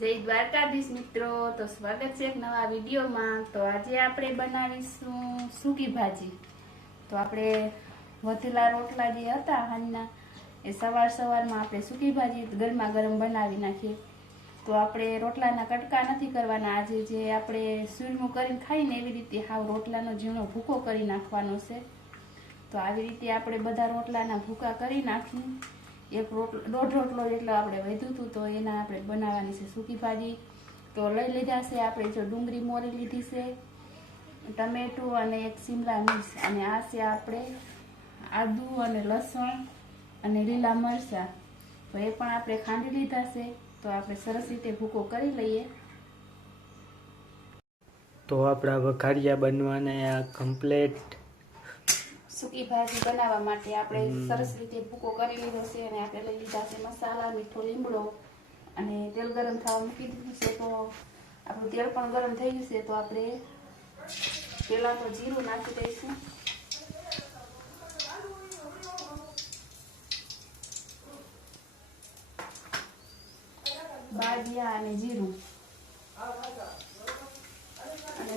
જય દ્વારકાધીશ મિત્રો, તો સ્વાગત છે એક નવા વિડીયોમાં। તો આજે આપણે બનાવીશું સૂકી ભાજી। તો આપણે વધેલા રોટલા જે હતા હાંજના, એ સવારમાં આપણે સૂકી ભાજી ગરમા ગરમ બનાવી નાખીએ। તો આપણે રોટલાના કટકા નથી કરવાના, આજે જે આપણે સૂરમું કરીને ખાઈને એવી રીતે હાવ રોટલાનો ઝીણો ભૂકો કરી નાખવાનો છે। તો આવી રીતે આપણે બધા રોટલાના ભૂકા કરી નાખી। એક દોઢ રોટલો જેટલો આપણે વધ્યું હતું, તો એના આપણે બનાવવાની છે સૂકી ભાજી। તો લઈ લીધા છે આપણે જો ડુંગળી મોરી લીધી છે, ટમેટું અને એક શિમલા મિર્ચ, અને આ છે આપણે આદુ અને લસણ અને લીલા મરચાં, તો એ પણ આપણે ખાંડી લીધા છે। તો આપણે સરસ રીતે ભૂકો કરી લઈએ। તો આપણા વઘારિયા બનવાના કમ્પ્લીટ। સૂકી ભાજી બનાવવા માટે આપણે સરસ રીતે ભૂકો કરી લીધો છે, અને આપણે લઈ લીધા છે મસાલા, મીઠો લીમડો, અને તેલ ગરમ થવા મૂકી દીધું છે। તો આપણું તેલ પણ ગરમ થઈ ગયું છે, તો આપણે પહેલાં તો જીરું નાખી દઈશું। બાદિયા અને જીરું, અને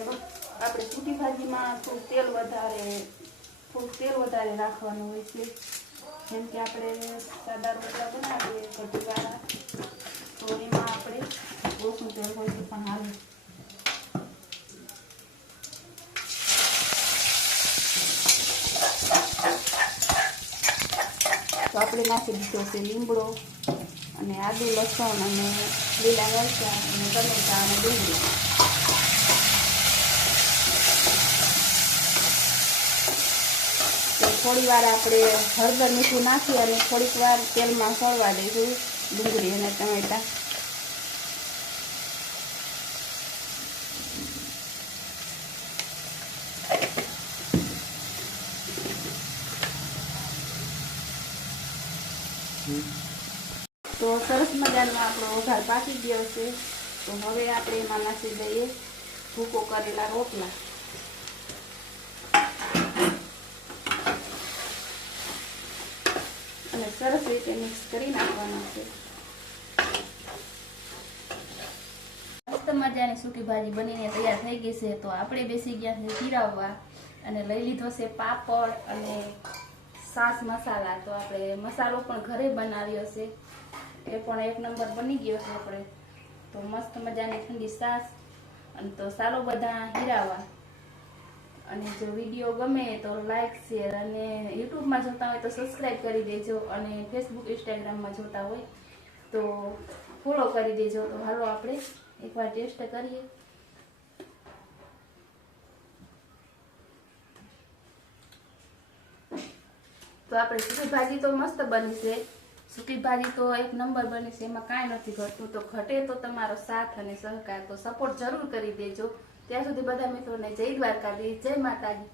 આપણે સૂકી ભાજીમાં થોડું તેલ વધારે રાખવાનું હોય છે, જેમ કે આપણે સાદા રોટલા બનાવીએ કઢીવાળા, તો એમાં આપણે ઓછું તેલ હોય તો પણ હાલે। તો આપણે નાખી દીધો છે લીમડો અને આદુ લસણ અને લીલા મરચાં અને ટમેટા અને ડુંગળી। થોડી વાર આપણે હળદર મીઠું નાખી અને થોડીક વાર તેલમાં સળવા દઈશું ડુંગળી અને ટમેટા। તો સરસ મજાનો આપણો વઘાર પાકી ગયો છે। તો હવે આપણે એમાં નાખી દઈએ ભૂકો કરેલા રોટલા, અને સરસ રીતે મિક્સ કરી નાખવાના છે। મસ્ત મજાની સૂકી ભાજી બનીને તૈયાર થઈ ગઈ છે। તો આપણે બેસી ગયા છે પીરાવવા, અને લઈ લીધો છે પાપડ અને સાસ મસાલા। તો આપણે મસાલો પણ ઘરે બનાવ્યો છે, એ પણ એક નંબર બની ગયો છે આપણે। તો મસ્ત મજાની ઠંડી સાસ, અને તો ચાલો બધા હીરાવા। અને જો વિડીયો ગમે તો લાઈક, શેર, અને યુટ્યુબમાં જોતા હોય તો સબસ્ક્રાઈબ કરી દેજો, અને ફેસબુક, ઇન્સ્ટાગ્રામમાં જોતા હોય તો ફોલો કરી દેજો। તો હાલો આપણે એકવાર ટેસ્ટ કરીએ। તો આપણે સૂકી ભાજી તો મસ્ત બની છે, સૂકી ભાજી તો એક નંબર બની છે, એમાં કાંઈ નથી ઘટતું। તો ઘટે તો તમારો સાથ અને સહકાર, તો સપોર્ટ જરૂર કરી દેજો। ત્યાં સુધી બધા મિત્રોને જય દ્વારકાધીશ, જય માતાજી।